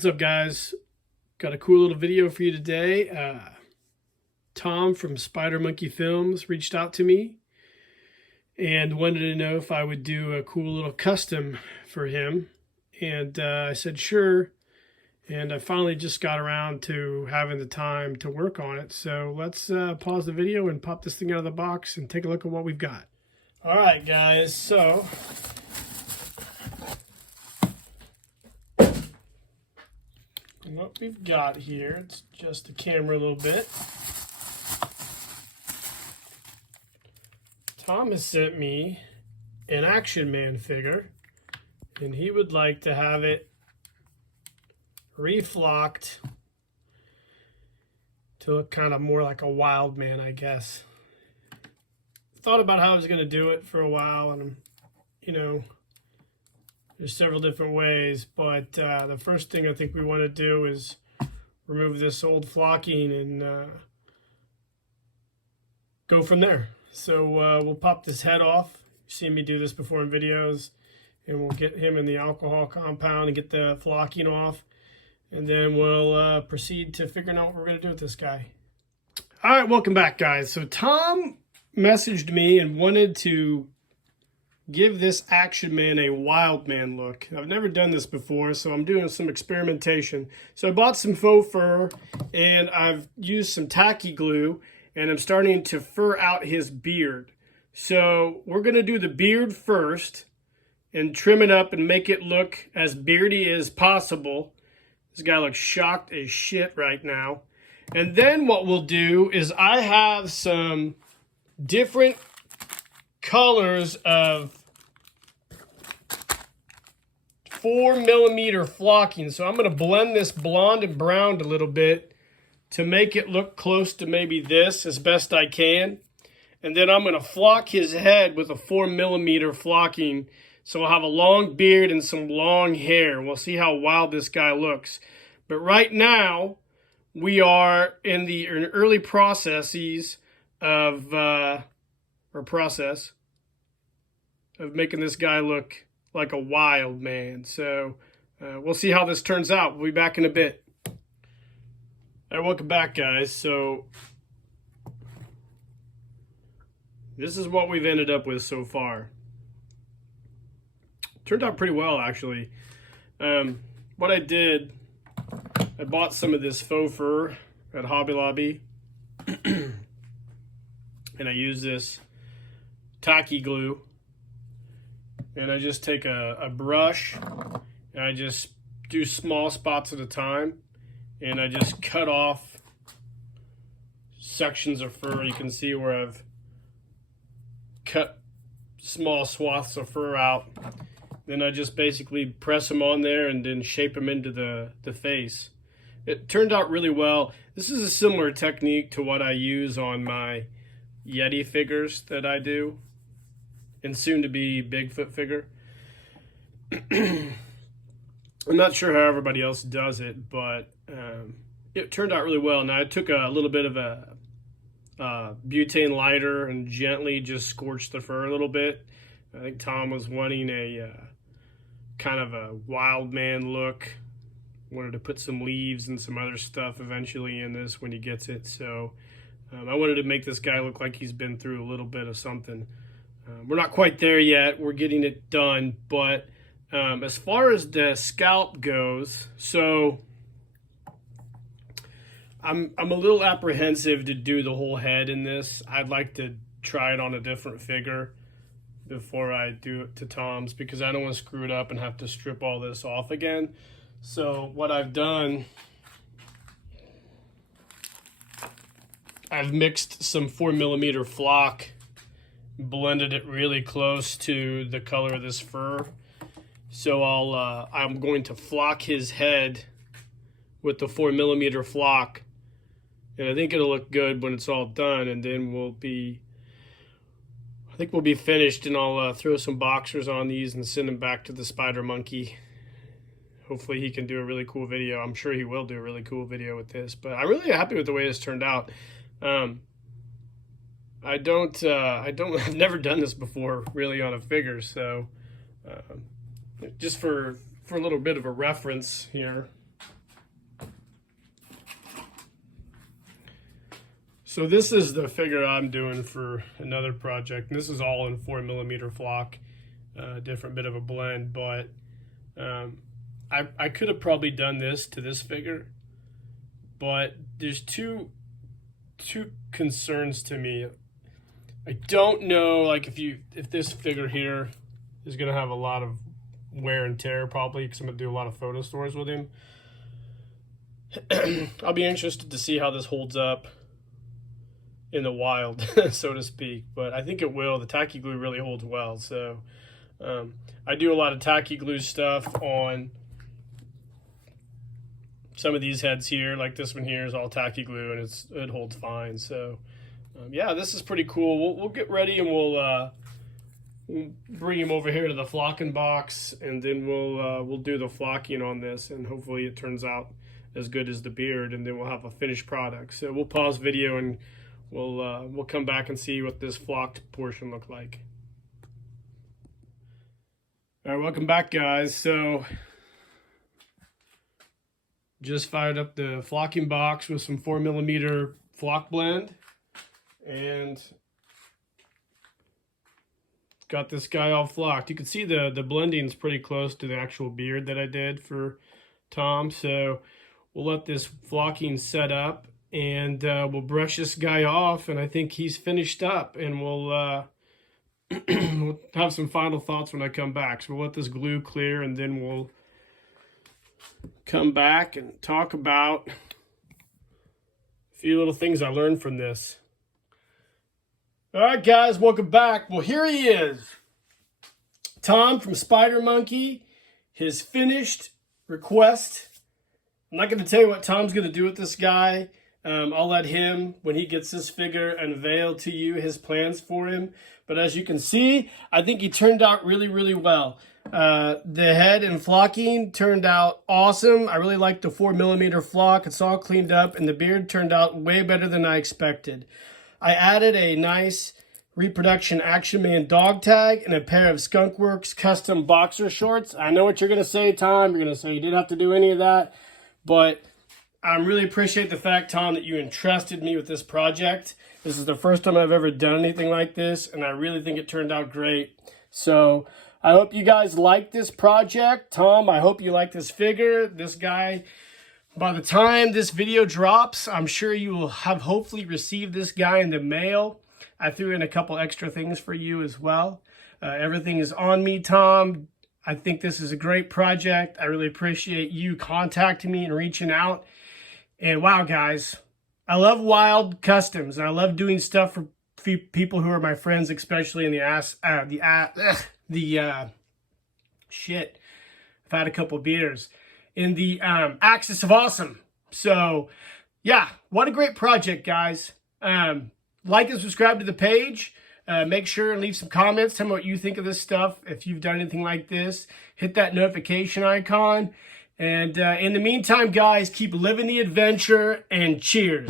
What's up, guys? Got a cool little video for you today. Tom from Spider Monkey Films reached out to me and wanted to know if I would do a cool little custom for him. And I said, sure. And I finally just got around to having the time to work on it. So let's pause the video and pop this thing out of the box and take a look at what we've got. All right, guys. So what we've got here, it's just the camera a little bit. Tom has sent me an Action Man figure, and he would like to have it reflocked to look kind of more like a wild man, I guess. Thought about how I was going to do it for a while, and there's several different ways, but the first thing I think we want to do is remove this old flocking and go from there. So we'll pop this head off. You've seen me do this before in videos, and we'll get him in the alcohol compound and get the flocking off, and then we'll proceed to figuring out what we're going to do with this guy. All right, welcome back, guys. So Tom messaged me and wanted to give this Action Man a wild man look. I've never done this before, so I'm doing some experimentation. So I bought some faux fur, and I've used some tacky glue, and I'm starting to fur out his beard. So we're going to do the beard first and trim it up and make it look as beardy as possible. This guy looks shocked as shit right now. And then what we'll do is I have some different colors of 4mm flocking. So I'm going to blend this blonde and brown a little bit to make it look close to maybe this as best I can. And then I'm going to flock his head with a 4mm flocking. So I'll have a long beard and some long hair. We'll see how wild this guy looks. But right now, we are in the early processes of, making this guy look like a wild man. So we'll see how this turns out. We'll be back in a bit. All right, welcome back, guys. So this is what we've ended up with so far. Turned out pretty well, actually. What I did, I bought some of this faux fur at Hobby Lobby, and I use this tacky glue. And I just take a brush, and I just do small spots at a time, and I just cut off sections of fur. You can see where I've cut small swaths of fur out. Then I just basically press them on there and then shape them into the face. It turned out really well. This is a similar technique to what I use on my Yeti figures that I do, and soon to be Bigfoot figure. I'm not sure how everybody else does it, but it turned out really well. Now I took a little bit of a butane lighter and gently just scorched the fur a little bit. I think Tom was wanting a kind of a wild man look. Wanted to put some leaves and some other stuff eventually in this when he gets it. So I wanted to make this guy look like he's been through a little bit of something. We're not quite there yet. We're getting it done. But as far as the scalp goes, so I'm a little apprehensive to do the whole head in this. I'd like to try it on a different figure before I do it to Tom's, because I don't want to screw it up and have to strip all this off again. So what I've done, I've mixed some 4mm flock, blended it really close to the color of this fur. So I'm going to flock his head with the 4mm flock, and I think it'll look good when it's all done. And then we'll be finished, and I'll throw some boxers on these and send them back to the Spider Monkey. Hopefully he can do a really cool video. I'm sure he will do a really cool video with this, but I'm really happy with the way this turned out. I've never done this before really on a figure, so just for a little bit of a reference here, So this is the figure I'm doing for another project. And this is all in 4mm flock, different bit of a blend, but I could have probably done this to this figure, but there's two concerns to me. I don't know, like if this figure here is gonna have a lot of wear and tear probably, because I'm gonna do a lot of photo stores with him. I'll be interested to see how this holds up in the wild, so to speak, but I think it will. The tacky glue really holds well. So I do a lot of tacky glue stuff on some of these heads here, like this one here is all tacky glue, and it holds fine. So yeah, this is pretty cool. We'll get ready and we'll bring him over here to the flocking box, and then we'll do the flocking on this, and hopefully it turns out as good as the beard, and then we'll have a finished product. So we'll pause video and we'll come back and see what this flocked portion looked like. All right, welcome back, guys. So just fired up the flocking box with some 4mm flock blend, and got this guy all flocked. You can see the blending is pretty close to the actual beard that I did for Tom. So we'll let this flocking set up, and we'll brush this guy off, and I think he's finished up, and we'll we'll have some final thoughts when I come back. So we'll let this glue clear, and then we'll come back and talk about a few little things I learned from this. All right, guys, welcome back. Well, here he is, Tom from Spider Monkey, his finished request. I'm not going to tell you what Tom's going to do with this guy. I'll let him, when he gets this figure, unveil to you his plans for him. But as you can see, I think he turned out really, really well. The head and flocking turned out awesome. I really like the 4mm flock. It's all cleaned up, and the beard turned out way better than I expected. I added a nice reproduction Action Man dog tag and a pair of Skunkworks custom boxer shorts. I know what you're going to say, Tom. You're going to say you didn't have to do any of that, but I really appreciate the fact, Tom, that you entrusted me with this project. This is the first time I've ever done anything like this, and I really think it turned out great. So I hope you guys like this project. Tom, I hope you like this figure. This guy, by the time this video drops, I'm sure you will have hopefully received this guy in the mail. I threw in a couple extra things for you as well. Everything is on me, Tom. I think this is a great project. I really appreciate you contacting me and reaching out. And wow, guys, I love wild customs, and I love doing stuff for people who are my friends, especially in shit. I've had a couple beers in the Axis of Awesome. So yeah, what a great project, guys. Like and subscribe to the page. Make sure and leave some comments. Tell me what you think of this stuff. If you've done anything like this, hit that notification icon. And in the meantime, guys, keep living the adventure, and cheers.